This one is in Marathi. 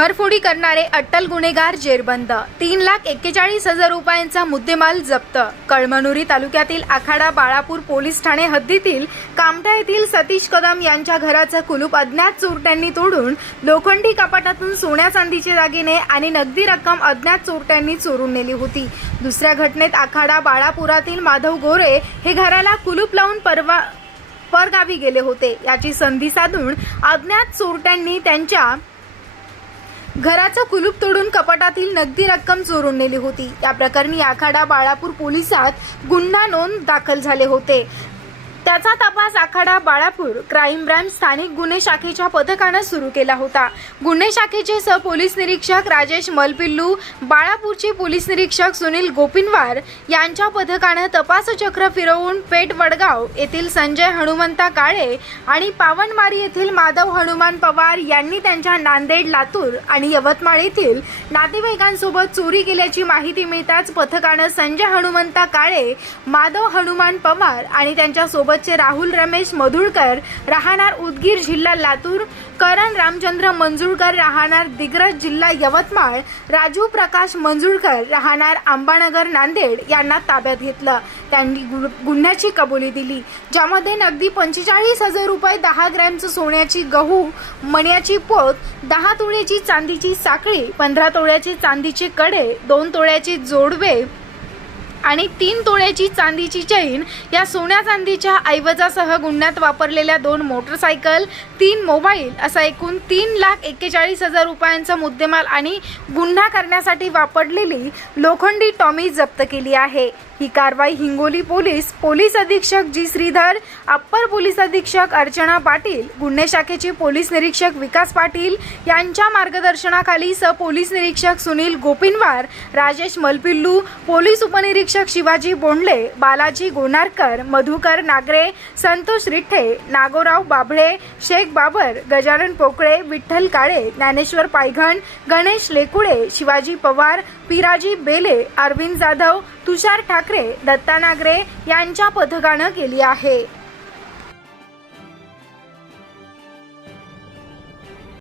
घरफोडी करणारे अट्टल गुन्हेगार जेरबंद. तीन लाख एक्केचाळीस हजार रुपयांचा मुद्देमाल जप्त. कळमनुरी तालुक्यातील आखाडा बाळापूर पोलीस ठाणे हद्दीतील कामठा येथील सतीश कदम यांच्या घराचं कुलूप अज्ञात चोरट्यांनी तोडून लोखंडी कपाटातून सोन्या चांदीचे दागिने आणि नगदी रक्कम अज्ञात चोरट्यांनी चोरून नेली होती. दुसऱ्या घटनेत आखाडा बाळापुरातील माधव गोरे हे घराला कुलूप लावून परवा परगावी गेले होते. याची संधी साधून अज्ञात चोरट्यांनी त्यांच्या घराचं कुलूप तोडून कपाटातील नगदी रक्कम चोरून नेली होती. या प्रकरणी आखाडा बाळापूर पोलिसात गुन्हा नोंद दाखल झाले होते. त्याचा तपास आखाडा बाळापूर क्राईम ब्रांच स्थानिक गुन्हे शाखेच्या पथकानं सुरू केला होता. गुन्हे शाखेचे सहपोलीस निरीक्षक राजेश मलपिल्लू बाळापूरचे पोलीस निरीक्षक सुनील गोपिनवार यांच्या पथकानं तपास चक्र फिरवून पेट वडगाव येथील संजय हनुमंता काळे आणि पावनमारी येथील माधव हनुमान पवार यांनी त्यांच्या नांदेड लातूर आणि यवतमाळ येथील नातेवाईकांसोबत चोरी केल्याची माहिती मिळताच पथकानं संजय हनुमंता काळे माधव हनुमान पवार आणि त्यांच्यासोबत सोबतचे राहुल रमेश मधुळकर राहणार उदगीर जिल्हा लातूर करण रामचंद्र मंजुळकर राहणार दिग्रज जिल्हा यवतमाळ राजू प्रकाश मंजुळकर राहणार आंबानगर नांदेड यांना ताब्यात घेतलं. त्यांनी गु- गुन्ह्याची कबुली दिली. ज्यामध्ये नगदी पंचेचाळीस हजार रुपये दहा ग्रॅमचं सोन्याची गहू मण्याची पोत दहा तोळ्याची चांदीची साखळी पंधरा तोळ्याची चांदीचे कडे दोन तोळ्याचे जोडवे आणि तीन तोळ्याची चांदीची चैन या सोन्या चांदीच्या ऐवजासह गुन्ह्यात वापरलेल्या दोन मोटरसायकल तीन मोबाईल असा एकूण तीन लाख एक्केचाळीस हजार रुपयांचा मुद्देमाल आणि गुन्हा करण्यासाठी वापरलेली लोखंडी टॉमी जप्त केली आहे. ही कारवाई हिंगोली पोलीस पोलीस अधीक्षक जी. श्रीधर अप्पर पोलीस अधीक्षक अर्चना पाटील गुन्हे शाखेचे पोलीस निरीक्षक विकास पाटील यांच्या मार्गदर्शनाखाली स पोलीस निरीक्षक सुनील गोपिनवार राजेश मलपिल्लू पोलीस उपनिरीक्षक शिवाजी बोंडले बालाजी गोनारकर मधुकर नागरे संतोष रिठ्ठे नागोराव बाभळे शेख बाबर गजानन पोकळे विठ्ठल काळे ज्ञानेश्वर पायघण गणेश लेकुळे शिवाजी पवार पिराजी बेले अरविंद जाधव तुषार ठाकरे दत्ता नागरे यांच्या पथकानं केली आहे.